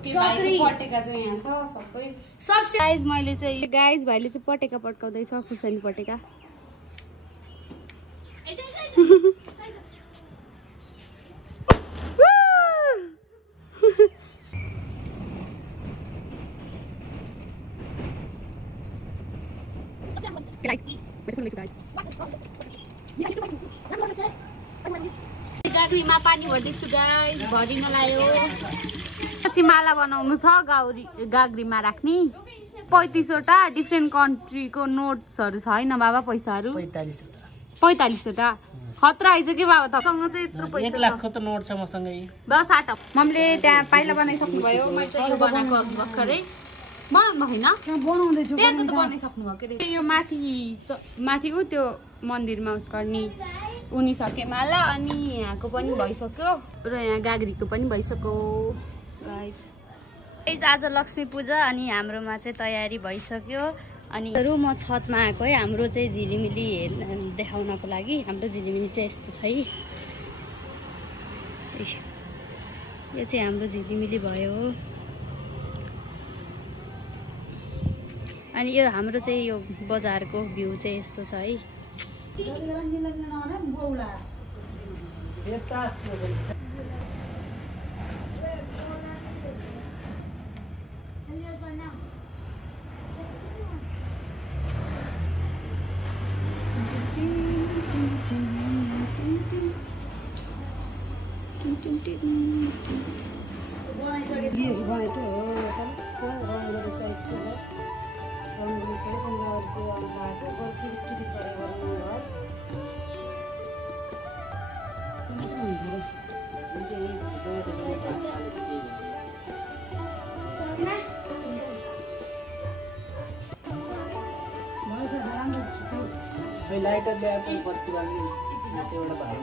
छोटी भाइको पटेका चाहिँ यहाँ छ सबै। सबसे गाइस मैले चाहिँ गाइस भाइले चाहिँ पटेका पड्काउँदै छ, खुर्सानी पटेका। गाग्रीमा पानी भर्दैछु गाइस, भरिन लायो। पछि माला बनाउनु छ गाग्रीमा राख्ने। 35 वटा डिफ्रेन्ट कन्ट्रीको नोट्सहरू छ हैन बाबा, पैसाहरू 45 वटा। खतरा आइज के बाबा तपाईसँग चाहिँ यत्रो पैसा 1 लाखको त नोट छ मसँगै। बस आट मम्मीले त्यहाँ पाइला बनाइसक्नु भयो, मैले चाहिँ यो बनाएको अघि भर्खरै बनाउनु हैन बनाउँदै छु। त्यहाँ त बनाइसक्नु भयो के रे। यो माथि उ त्यो मन्दिरमा उस गर्ने उनी सके माला, अनि यहाँको पनि भइसक्यो र यहाँ गाग्रीको पनि भइसक्यो गाइस। आज लक्ष्मी पूजा अनि हाम्रोमा चाहिँ तयारी भइसक्यो। अनि म छतमा आएको है हाम्रो चाहिँ झिलिमिली देखाउनको लागि। हाम्रो झिलिमिली चाहिँ यस्तो छ है, यो चाहिँ हाम्रो झिलिमिली भयो। अनि यो हाम्रो चाहिँ यो बजारको भ्यू चाहिँ यस्तो छ है। लाइटर ल्याएको बत्ती बाल्ने एउटा भाइ